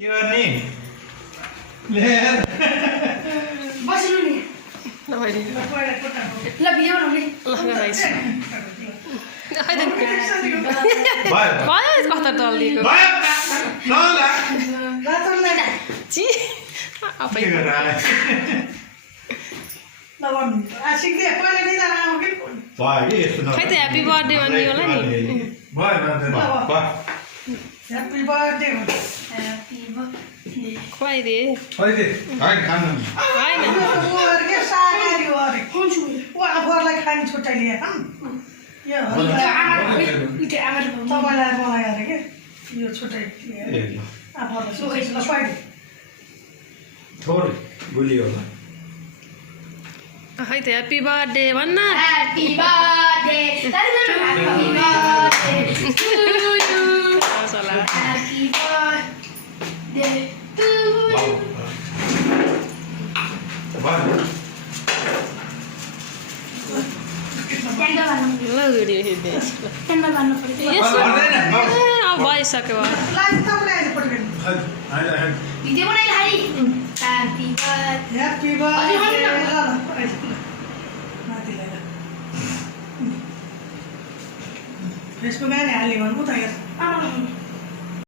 के गर्ने ले बस्नु नि नभइले ल बियो न नि ल गाइस आइदन भयो भयो कता डल्दिएको भयो ल ल रातो नै ची आफै के गरेर आए ल भन्नु आशिक दे पहिला नि जान आऊ के भयो कि यस्तो खै त ह्यापी बर्थडे भन्ने होला नि भयो भयो ह्यापी बर्थडे ह्यापी बर्थडे खुवाइ दे खोइ दे हैन खानु हैन और के सागरी और कुन्छु ओ आफूलाई खाने छुट्टै लिए हम यो तपाईँलाई मलाई अरे के यो छुट्टै ए ल आफूलाई सुखै छ ल थोरै गुलियो होला खै त ह्यापी बर्थडे भन्न happy birthday happy birthday to you चला ह्यापी बर्थडे टु भयो टेन्डर भन्नु ल भिडियो हेर्दै टेन्डर भन्नु पर्यो यसो भन्दैन अब भइसक्यो लाइभ तपाईँलाई आइज पड्यो हैन भिडियो बनाइ हाली ह्यापी बर्थडे ह्यापी बर्थडे ल माथिलाई फेसबुक आइले हाल्ने भन्नु त यार